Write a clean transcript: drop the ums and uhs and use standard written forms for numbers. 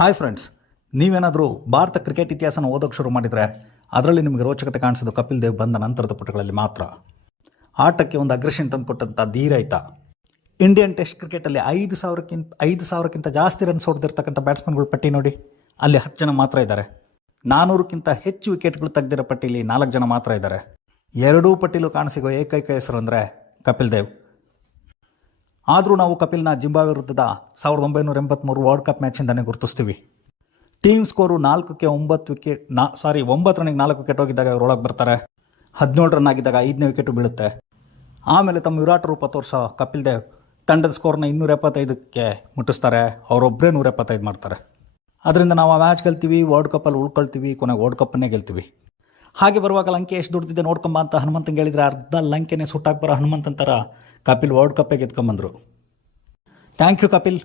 Hi friends, ನೀವೇನಾದರೂ Bharat cricket ಇತಿಹಾಸನ ಓದೋಕ್ಕೆ ಶುರು ಮಾಡಿದರೆ ಅದರಲ್ಲಿ ನಿಮಗೆ ರೋಚಕತೆ ಕಾಣಿಸೋದು ಕಪಿಲ್ ದೇವ್ ಬಂದ ನಂತರದ ಪುಟಗಳಲ್ಲಿ ಮಾತ್ರ. ಆಟಕ್ಕೆ ಒಂದು ಅಗ್ರೆಷನ್ ತಂದುಕೊಟ್ಟಂಥ ಧೀರೈತ. ಇಂಡಿಯನ್ ಟೆಸ್ಟ್ ಕ್ರಿಕೆಟಲ್ಲಿ 5,000ಕ್ಕಿಂತ ಜಾಸ್ತಿ ರನ್ಸ್ ಹೊಡೆದಿರ್ತಕ್ಕಂಥ ಬ್ಯಾಟ್ಸ್ಮನ್ಗಳ ಪಟ್ಟಿ ನೋಡಿ, ಅಲ್ಲಿ 10 ಜನ ಮಾತ್ರ ಇದ್ದಾರೆ. 400ಕ್ಕಿಂತ ಹೆಚ್ಚು ವಿಕೆಟ್ಗಳು ತೆಗೆದಿರೋ ಪಟ್ಟಿಲಿ 4 ಜನ ಮಾತ್ರ ಇದ್ದಾರೆ. ಎರಡೂ ಪಟ್ಟಿಲೂ ಕಾಣಸಿಗೋ ಏಕೈಕ ಹೆಸರು ಅಂದರೆ ಕಪಿಲ್ ದೇವ್. ಆದರೂ ನಾವು ಕಪಿಲ್ನ ಜಿಂಬಾಬ್ವೆ ವಿರುದ್ಧದ 1983 ವರ್ಲ್ಡ್ ಕಪ್ ಮ್ಯಾಚಿಂದನೇ ಗುರುತಿಸ್ತೀವಿ. ಟೀಮ್ ಸ್ಕೋರು 9 ರನ್ನಿಗೆ 4 ವಿಕೆಟ್ ಹೋಗಿದ್ದಾಗ ಇವರು ಒಳಗೆ ಬರ್ತಾರೆ. 17 ರನ್ ಆಗಿದ್ದಾಗ 5ನೇ ವಿಕೆಟು ಬೀಳುತ್ತೆ. ಆಮೇಲೆ ತಮ್ಮ ವಿರಾಟ್ ರೂಪ ತೋರಿಸೋ ಕಪಿಲ್ ದೇವ್ ತಂಡದ ಸ್ಕೋರ್ನ 275ಕ್ಕೆ ಮುಟ್ಟಿಸ್ತಾರೆ. ಅವರೊಬ್ಬರೇ 175 ಮಾಡ್ತಾರೆ. ಅದರಿಂದ ನಾವು ಆ ಮ್ಯಾಚ್ ಗೆಲ್ತೀವಿ, ವರ್ಲ್ಡ್ ಕಪ್ಪಲ್ಲಿ ಉಳ್ಕೊಳ್ತೀವಿ, ಕೊನೆಗೆ ವರ್ಲ್ಡ್ ಕಪ್ಪನ್ನೇ ಗೆಲ್ತೀವಿ. ಹಾಗೆ ಬರುವಾಗ ಲಂಕೆ ಎಷ್ಟು ದುಡ್ದಿದೆ ನೋಡ್ಕೊಂಬ ಅಂತ ಹನುಮಂತಂಗೆ ಹೇಳಿದರೆ ಅರ್ಧ ಲಂಕೆನೇ ಸುಟ್ಟಾಕ್ಬರೋ ಹನುಮಂತನ ಥರ ಕಪಿಲ್ ವರ್ಲ್ಡ್ ಕಪ್ಪೇ ಗೆದ್ಕೊಂಬಂದರು. Thank you Kapil.